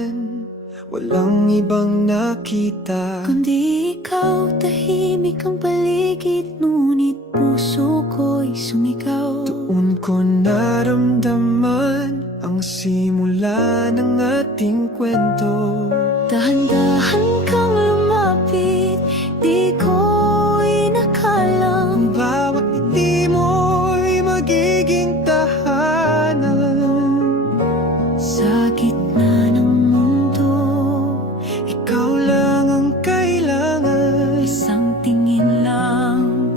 bayan, walang ibang nakita kundi ikaw. Tahimik ang paligid, ngunit puso ko'y sumigaw. Doon ko naramdaman ang simula ng ating kwento. Dahan-dahan kang lumapit, di ko inakalang Bawat ngiti mo'y magiging tahanan. sa gitna ng mundo. Ikaw lang ang kailangan. Isang tingin lang,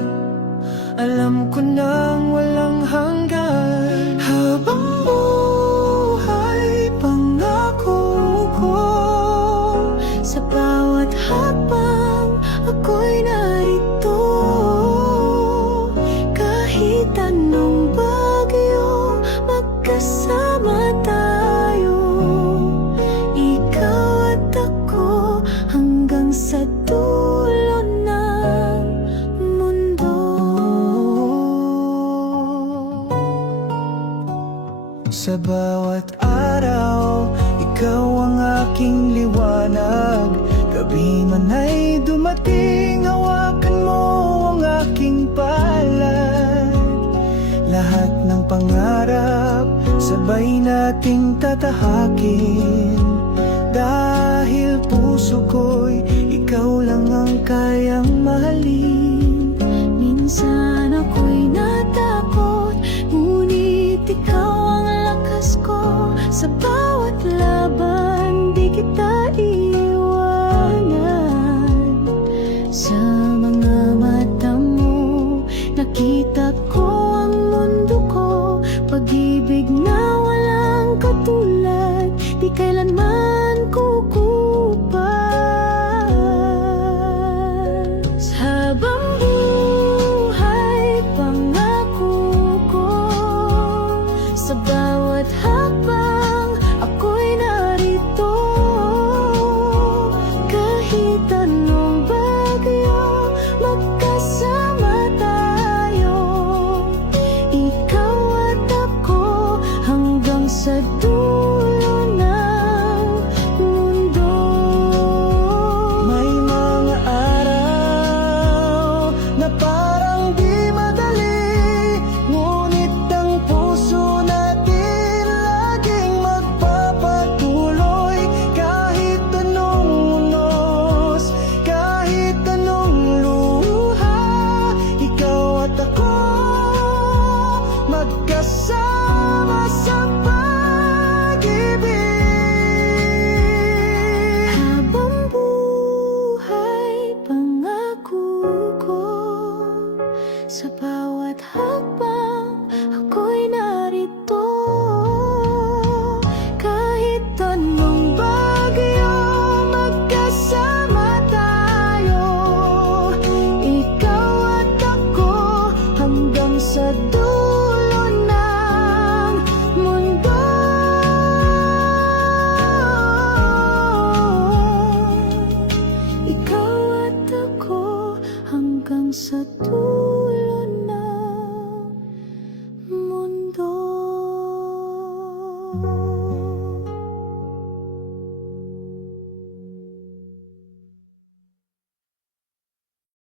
Alam ko nang walang hanggan. Habang buhay, pangako ko. sa bawat hakbang ako'y narito. Kahit anong bagyo, magkasama tayo. Ikaw at ako hanggang sa dulo ng mundo. Sa bawat araw, ikaw ang aking liwanag. Gabi man ay dumating, hawakan mo ang aking palad. Lahat ng pangarap, sabay nating tatahakin. Dahil puso ko'y ikaw lang ang kayang mahalin. Minsan ako'y natakot, ngunit ikaw ang lakas ko. Sa bawat laban, di kita iiwanan. Sa mga mata mo, nakita ko ang mundo ko. Pag-ibig na walang katulad, di kailanman ko